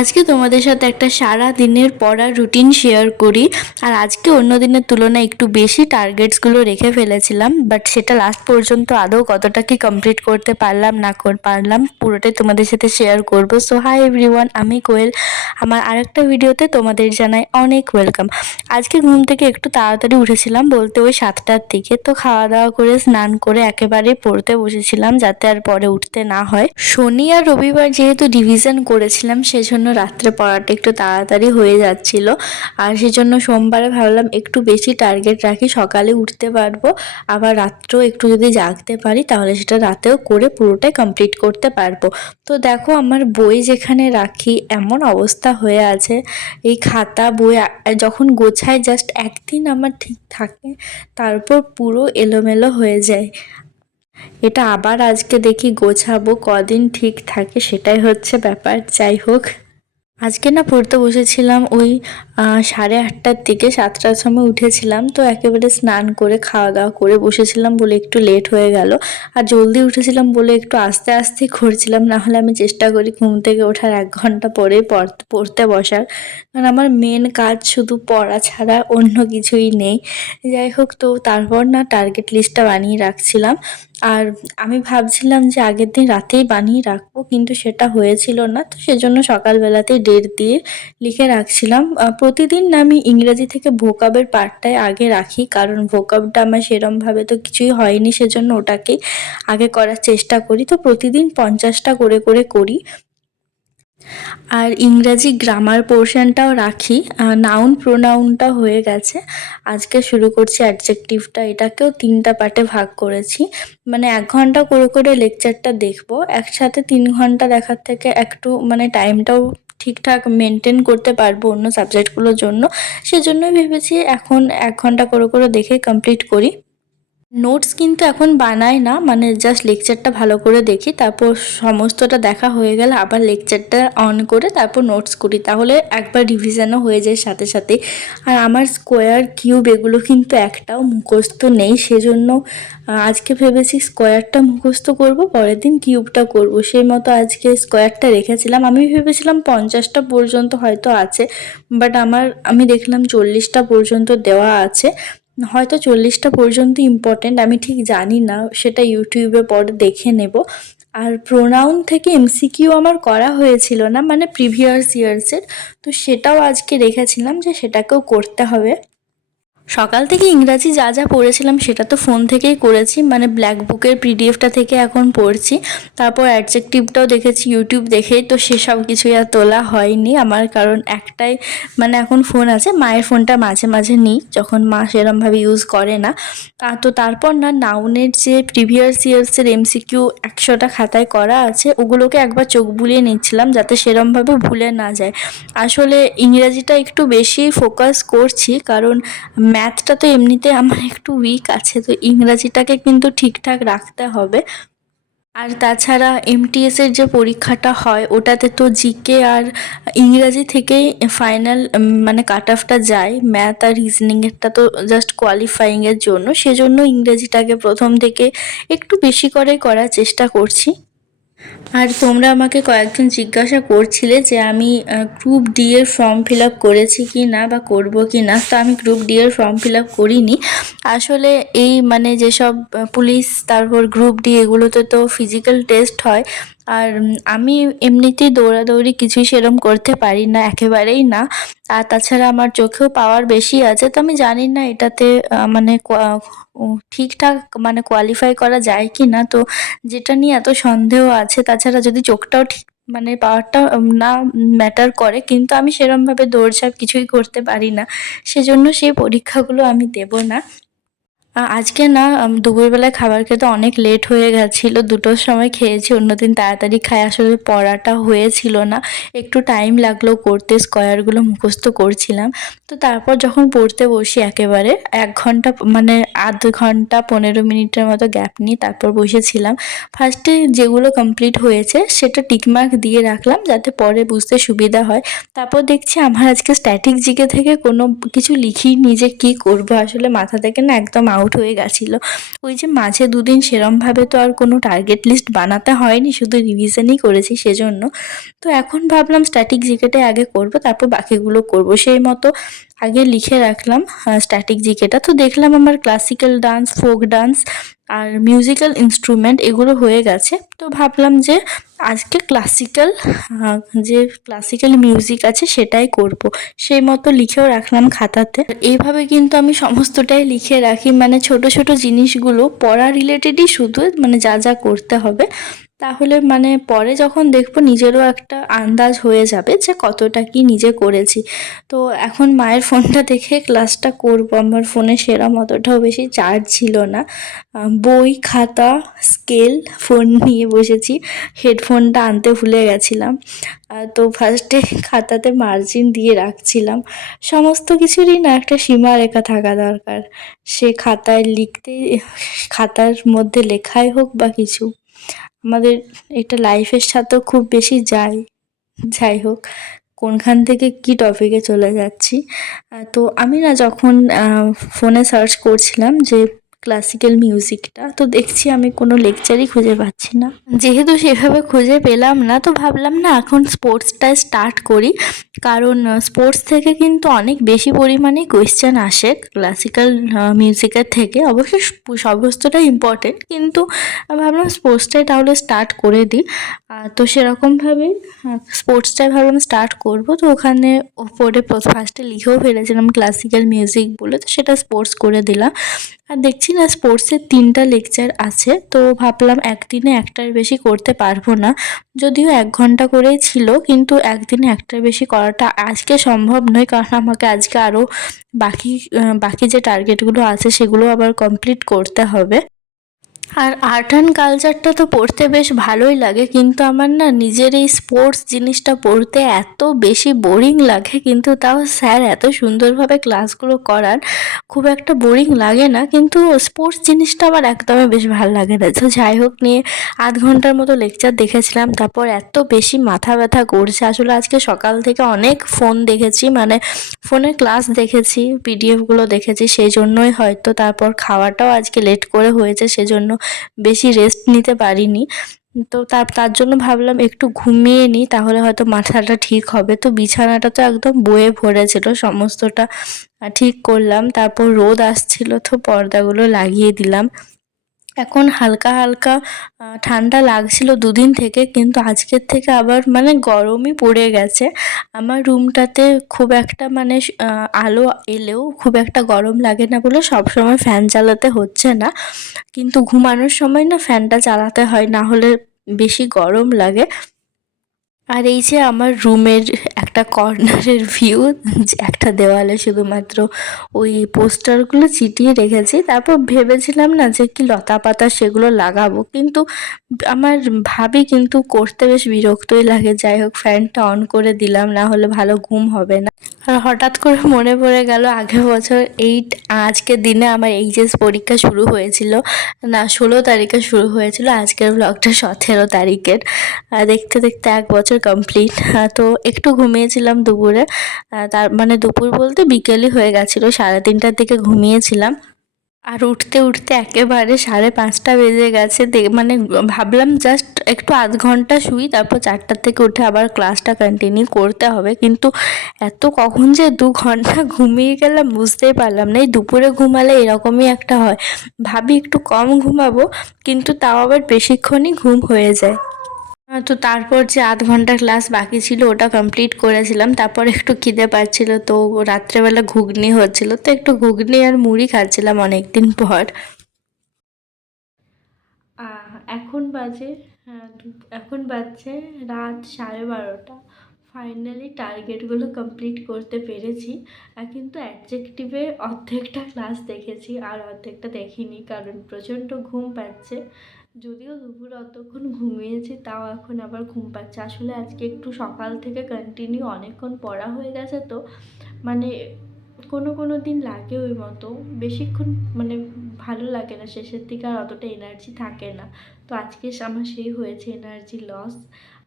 আজকে তোমাদের সাথে একটা সারা দিনের পড়ার রুটিন শেয়ার করি। আর আজকে অন্য দিনের তুলনায় একটু বেশি টার্গেটসগুলো রেখে ফেলেছিলাম, বাট সেটা লাস্ট পর্যন্ত আদৌ কতটা কি কমপ্লিট করতে পারলাম না পারলাম পুরোটাই তোমাদের সাথে শেয়ার করব। সো হাই এভরিওয়ান, আমি কোয়েল। আমার আরেকটা ভিডিওতে তোমাদের জানাই অনেক ওয়েলকাম। আজকে ঘুম থেকে একটু তাড়াতাড়ি উঠেছিলাম, বলতে ওই 7টার দিকে। তো খাওয়া দাওয়া করে স্নান করে একেবারে পড়তে বসেছিলাম, যাতে আর পরে উঠতে না হয়। শনি আর রবিবার যেহেতু ডিভিশন করেছিলাম, সেজন্য রাত্রে পড়াটা একটু তাড়াতাড়ি হয়ে যাচ্ছিল। আর সেজন্য সোমবারে ভাবলাম একটু বেশি টার্গেট রাখি, সকালে উঠতে পারবো। আবার রাত্রেও একটু যদি জাগতে পারি তাহলে সেটা রাতেও করে পুরোটাই কমপ্লিট করতে পারবো। তো দেখো, আমার বই যেখানে রাখি এমন অবস্থা হয়ে আছে। এই খাতা বই যখন গোছায় জাস্ট একদিন আমার ঠিক থাকে, তারপর পুরো এলোমেলো হয়ে যায়। এটা আবার আজকে দেখি গোছাবো, কদিন ঠিক থাকে সেটাই হচ্ছে ব্যাপার। যাই হোক, আজকে না পড়তে বসেছিলাম ওই 8:30টার দিকে। 7টার সময় উঠেছিলাম, তো একেবারে স্নান করে খাওয়া দাওয়া করে বসেছিলাম বলে একটু লেট হয়ে গেল। আর জলদি উঠেছিলাম বলে একটু আস্তে আস্তে করছিলাম, না হলে আমি চেষ্টা করি ঘুম থেকে ওঠার 1 ঘন্টা পরেই পড়তে বসার। কারণ আমার মেন কাজ শুধু পড়া ছাড়া অন্য কিছুই নেই। যাই হোক, তো তারপর না টার্গেট লিস্টটা বানিয়ে রাখছিলাম। আর আমি ভাবছিলাম যে আগের দিন রাতেই বানিয়ে রাখবো, কিন্তু সেটা হয়েছিল না। তো সেজন্য সকালবেলাতেই ডেট দিয়ে লিখে রাখছিলাম। প্রতিদিন না আমি ইংরেজি থেকে ভোকাবের পার্টটাই আগে রাখি, কারণ ভোকাবটা আমার সেরমভাবে তো কিছুই হয়নি, সেজন্য ওটাকেই আগে করার চেষ্টা করি। তো প্রতিদিন 50টা করে করে করি। আর ইংরাজি গ্রামার পোর্শনটাও রাখি। নাউন প্রোনাউনটা হয়ে গেছে। আজকে শুরু করছি অ্যাডজেক্টিভটা। এটাকেও 3টা পার্টে ভাগ করেছি। মানে 1 ঘন্টা করে করে লেকচারটা দেখবো। একসাথে 3 ঘন্টা দেখার থেকে একটু মানে টাইমটাও ঠিকঠাক মেনটেন করতে পারবো অন্য সাবজেক্টগুলোর জন্য। সেজন্যই ভেবেছি এখন 1 ঘন্টা করে করে দেখে কমপ্লিট করি। নোটস কিন্তু এখন বানাই না, মানে জাস্ট লেকচারটা ভালো করে দেখি, তারপর সমস্তটা দেখা হয়ে গেলে আবার লেকচারটা অন করে তারপর নোটস করি, তাহলে একবার রিভিশনও হয়ে যায় সাথে সাথে। আর আমার স্কোয়ার কিউব এগুলো কিন্তু একটাও মুখস্থ নেই, সেজন্য আজকে ভেবেছি স্কোয়ারটা মুখস্থ করব, পরের দিন কিউবটা করব। সেই মতো আজকে স্কোয়ারটা রেখেছিলাম। আমি ভেবেছিলাম 50টা পর্যন্ত হয়তো আছে, বাট আমি দেখলাম 40টা পর্যন্ত দেওয়া আছে। হয়তো 40টা পর্যন্ত ইম্পর্টেন্ট, আমি ঠিক জানি না, সেটা ইউটিউবে পরে দেখে নেব। আর প্রোনাউন থেকে এমসিকিউ আমার করা হয়েছিল না, মানে প্রিভিয়াস ইয়ার্সের। তো সেটাও আজকে রেখেছিলাম যে সেটাকেও করতে হবে। সকাল থেকে ইংরাজি যা যা পড়েছিলাম সেটা তো ফোন থেকেই করেছি, মানে ব্ল্যাক বুকের পিডিএফটা থেকে এখন পড়ছি। তারপর অ্যাডজেক্টিভটাও দেখেছি ইউটিউব দেখেই, তো সেসব কিছুই আর তোলা হয়নি আমার, কারণ একটাই মানে এখন ফোন আছে। মায়ের ফোনটা মাঝে মাঝে নিই যখন মা সেরমভাবে ইউজ করে না। তো তারপর না নাউনের যে প্রিভিয়াস ইয়ার্সের এমসিকিউ 100টা খাতায় করা আছে, ওগুলোকে একবার চোখ বুলিয়ে নিচ্ছিলাম যাতে সেরমভাবে ভুলে না যায়। আসলে ইংরাজিটা একটু বেশি ফোকাস করছি, কারণ ম্যাথটা তো এমনিতে আমার একটু উইক আছে, তো ইংরাজিটাকে কিন্তু ঠিকঠাক রাখতে হবে। আর তাছাড়া এমটিএসের যে পরীক্ষাটা হয় ওটাতে তো জিকে আর ইংরাজি থেকেই ফাইনাল মানে কাট অফটা যায়। ম্যাথ আর রিজনিংয়েরটা তো জাস্ট কোয়ালিফাইংয়ের জন্য, সেজন্য ইংরেজিটাকে প্রথম থেকে একটু বেশি করে করার চেষ্টা করছি। আর তোমরা আমাকে কয়েকজন জিজ্ঞাসা করছিলে যে আমি গ্রুপ ডি এর ফর্ম ফিল আপ করেছি কি না বা করবো কি না। তো আমি গ্রুপ ডি এর ফর্ম ফিল আপ করিনি। আসলে এই মানে যেসব পুলিশ, তারপর গ্রুপ ডি, এগুলোতে তো ফিজিক্যাল টেস্ট হয়। আর আমি এমনিতেই দৌড়াদৌড়ি কিছুই সেরম করতে পারি না, একেবারেই না। আর তাছাড়া আমার চোখেও পাওয়ার বেশি আছে, তো আমি জানি না এটাতে মানে ঠিকঠাক মানে কোয়ালিফাই করা যায় কি না। তো যেটা নিয়ে এত সন্দেহ আছে। তাছাড়া যদি চোখটাও ঠিক মানে পাওয়ারটা না ম্যাটার করে, কিন্তু আমি সেরমভাবে দৌড়ঝাঁপ কিছুই করতে পারি না, সেজন্য সেই পরীক্ষাগুলো আমি দেব না। আজকে না দুপুরবেলায় খাবার খেতে অনেক লেট হয়ে গেছিলো, 2টোর সময় খেয়েছি। অন্যদিন তাড়াতাড়ি খাই, আসলে পড়াটা হয়েছিল না, একটু টাইম লাগলো করতে, স্কোয়ারগুলো মুখস্থ করছিলাম। তো তারপর যখন পড়তে বসি একেবারে 1 ঘন্টা মানে আধ ঘন্টা 15 মিনিটের মতো গ্যাপ নিয়ে তারপর বসেছিলাম। ফার্স্টে যেগুলো কমপ্লিট হয়েছে সেটা টিকমার্ক দিয়ে রাখলাম যাতে পরে বুঝতে সুবিধা হয়। তারপর দেখছি আমার আজকে স্ট্যাটিক জিকে থেকে কোনো কিছু লিখিনি যে কী করবো, আসলে মাথা থেকে না একদম আউট আউট হয়ে গেছিলো। ওই যে মাঝে দুদিন সেরমভাবে তো আর কোনো টার্গেট লিস্ট বানাতে হয়নি, শুধু রিভিশনই করেছি সেজন্য। তো এখন ভাবলাম স্ট্যাটিক জিকেটা আগে করব, তারপর বাকিগুলো করব। সেই মতো আগে লিখে রাখলাম স্ট্যাটিক জিকেটা। তো দেখলাম আমার ক্লাসিক্যাল ডান্স, ফোক ডান্স আর মিউজিক্যাল ইনস্ট্রুমেন্ট এগুলো হয়ে গেছে। তো ভাবলাম যে আজকে যে ক্লাসিক্যাল মিউজিক আছে সেটাই করব। সেই মতো লিখেও রাখলাম খাতাতে। এইভাবে কিন্তু আমি সমস্তটাই লিখে রাখি, মানে ছোট ছোট জিনিসগুলো পড়া রিলেটেডই শুধু, মানে যা যা করতে হবে। তাহলে মানে পরে যখন দেখবো নিজেরও একটা আন্দাজ হয়ে যাবে যে কতটা কি নিজে করেছি। তো এখন মায়ের ফোনটা দেখে ক্লাসটা করব। আমার ফোনে সেরম অতটাও বেশি চার্জ ছিল না। বই, খাতা, স্কেল, ফোন নিয়ে বসেছি। হেডফোনটা আনতে ভুলে গেছিলাম। তো ফার্স্টে খাতাতে মার্জিন দিয়ে রাখছিলাম। সমস্ত কিছুরই না একটা সীমারেখা থাকা দরকার। সে খাতায় লিখতে, খাতার মধ্যে লেখাই হোক বা কিছু, আমাদের এটা লাইফের সাথেও খুব বেশি যায়। যাই হোক, কোনখান থেকে কি টপিকে চলে যাচ্ছি। তো আমি না যখন ফোনে সার্চ করছিলাম যে ক্লাসিক্যাল মিউজিকটা, তো দেখছি আমি কোনো লেকচারই খুঁজে পাচ্ছি না। যেহেতু সেভাবে খুঁজে পেলাম না, তো ভাবলাম না এখন স্পোর্টসটা স্টার্ট করি। কারণ স্পোর্টস থেকে কিন্তু অনেক বেশি পরিমাণে কোয়েশ্চেন আসে ক্লাসিক্যাল মিউজিকের থেকে। অবশ্যই সমস্তটাই ইম্পর্টেন্ট, কিন্তু ভাবলাম স্পোর্টসটাই তাহলে স্টার্ট করে দিই। তো সেরকমভাবেই স্পোর্টসটাই ভাবলাম স্টার্ট করব। তো ওখানে ওপরে ফার্স্টে লিখেও ফেলেছিলাম ক্লাসিক্যাল মিউজিক বলে, তো সেটা স্পোর্টস করে দিলাম। আর দেখছি না স্পোর্টসের 3টা লেকচার আছে, তো ভাবলাম একদিনে একটার বেশি করতে পারবো না। যদিও 1 ঘন্টা করেই ছিল, কিন্তু একদিনে একটার বেশি করাটা আজকে সম্ভব নয়, কারণ আমাকে আজকে আরও বাকি যে টার্গেটগুলো আছে সেগুলো আবার কমপ্লিট করতে হবে। আর আর্ট অ্যান্ড কালচারটা তো পড়তে বেশ ভালোই লাগে, কিন্তু আমার না নিজের এই স্পোর্টস জিনিসটা পড়তে এত বেশি বোরিং লাগে। কিন্তু তাও স্যার এত সুন্দরভাবে ক্লাসগুলো করান, খুব একটা বোরিং লাগে না। কিন্তু স্পোর্টস জিনিসটা আমার একদমই বেশ ভালো লাগে না। তো যাই হোক, নিয়ে আধ ঘন্টার মতো লেকচার দেখেছিলাম, তারপর এত বেশি মাথা ব্যথা করছে। আসলে আজকে সকাল থেকে অনেক ফোন দেখেছি, মানে ফোনে ক্লাস দেখেছি, পিডিএফগুলো দেখেছি, সেই জন্যই হয়তো। তারপর খাওয়াটাও আজকে লেট করে হয়েছে, সেজন্য বেশি রেস্ট নিতে পারিনি। তো তার জন্য ভাবলাম একটু ঘুমিয়ে নিই, তাহলে হয়তো মাথাটা ঠিক হবে। তো বিছানাটা তো একদম বয়ে ভরেছিল, সমস্তটা ঠিক করলাম। তারপর রোদ আসছিল, তো পর্দাগুলো লাগিয়ে দিলাম। এখন হালকা হালকা ঠান্ডা লাগছিল দুদিন থেকে, কিন্তু আজকের থেকে আবার মানে গরমই পড়ে গেছে। আমার রুমটাতে খুব একটা মানে আলো এলেও খুব একটা গরম লাগে না বলে সবসময় ফ্যান চালাতে হচ্ছে না, কিন্তু ঘুমানোর সময় না ফ্যানটা চালাতে হয়, না হলে বেশি গরম লাগে। আর এই যে আমার রুমের একটা কর্নারের ভিউ, একটা দেওয়ালে শুধুমাত্র ওই পোস্টারগুলো চিটিয়ে রেখেছি। তারপর ভেবেছিলাম না যে কি লতা পাতা সেগুলো লাগাবো, কিন্তু আমার কিন্তু করতে বেশ বিরক্তই লাগে। যাই হোক, ফ্যানটা অন করে দিলাম, না হলে ভালো ঘুম হবে না। আর হঠাৎ করে মনে পড়ে গেল আগের বছর আজকের দিনে আমার এইচএস পরীক্ষা শুরু হয়েছিল, না 16 তারিখে শুরু হয়েছিল। আজকের ব্লগটা 17 তারিখের। দেখতে দেখতে 1 বছর কমপ্লিট। তো একটু ঘুমিয়েছিলাম দুপুরে, তার মানে দুপুর বলতে বিকেলই হয়ে গেছিলো, 3:30টার দিকে ঘুমিয়েছিলাম। আর উঠতে উঠতে একেবারে 5:30 বেজে গেছে। মানে ভাবলাম জাস্ট একটু আধ ঘন্টা শুই, তারপর 4টার থেকে উঠে আবার ক্লাসটা কন্টিনিউ করতে হবে। কিন্তু কখন যে 2 ঘন্টা ঘুমিয়ে গেলাম বুঝতেই পারলাম না। এই দুপুরে ঘুমালে এরকমই একটা হয়, ভাবি একটু কম ঘুমাবো, কিন্তু তাও আবার বেশিক্ষণই ঘুম হয়ে যায়। তো তারপর যে আধ ঘন্টা ক্লাস বাকি ছিল ওটা কমপ্লিট করেছিলাম। তারপর একটু খিদে পাচ্ছিল, তো রাত্রেবেলা ঘুগনি হচ্ছিল, তো একটু ঘুগনি আর মুড়ি খাচ্ছিলাম অনেক দিন পর। এখন বাজে এখন বাজছে রাত 12:30। ফাইনালি টার্গেটগুলো কমপ্লিট করতে পেরেছি। কিন্তু অ্যাডজেক্টিভে অর্ধেকটা ক্লাস দেখেছি আর অর্ধেকটা দেখিনি, কারণ প্রচণ্ড ঘুম পাচ্ছে। যদিও দুপুরে অতক্ষণ ঘুমিয়েছি, তাও এখন আবার ঘুম পাচ্ছে। আসলে আজকে একটু সকাল থেকে কন্টিনিউ অনেকক্ষণ পড়া হয়ে গেছে, তো মানে কোনো দিন লাগে ওই মতো বেশিক্ষণ, মানে ভালো লাগে না, শেষের দিকে আর অতটা এনার্জি থাকে না। তো আজকে আমার সেই হয়েছে, এনার্জি লস।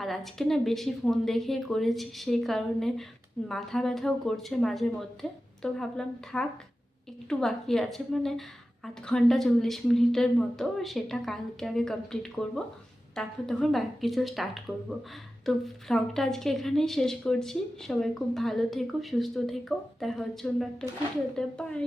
আর আজকে না বেশি ফোন দেখেই করেছি, সেই কারণে মাথা ব্যথাও করছে মাঝে মধ্যে। তো ভাবলাম থাক, একটু বাকি আছে, মানে আধ ঘন্টা 40 মিনিটের মতো, সেটা কালকে আগে কমপ্লিট করব, তারপর তখন বাকি কিছু স্টার্ট করব। তো ভ্লগটা আজকে এখানেই শেষ করছি। সবাই খুব ভালো থেকো, সুস্থ থেকো, দেখা হচ্ছে অন্য একটা ভিডিওতে। বাই।